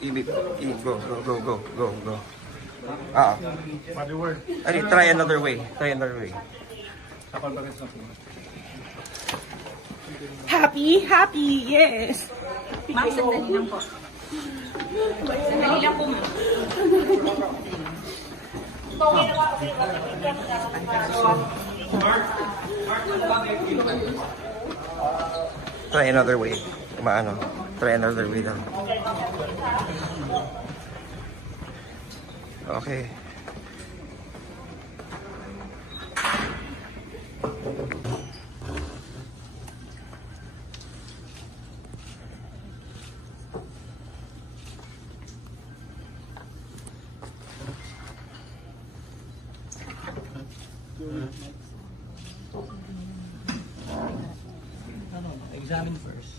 Go. Ah. Try another way. Happy, yes. Ma'am, sandali lang po. Sandali lang po, ma'am. Try another way. Try another way lang. Okay. Examine first.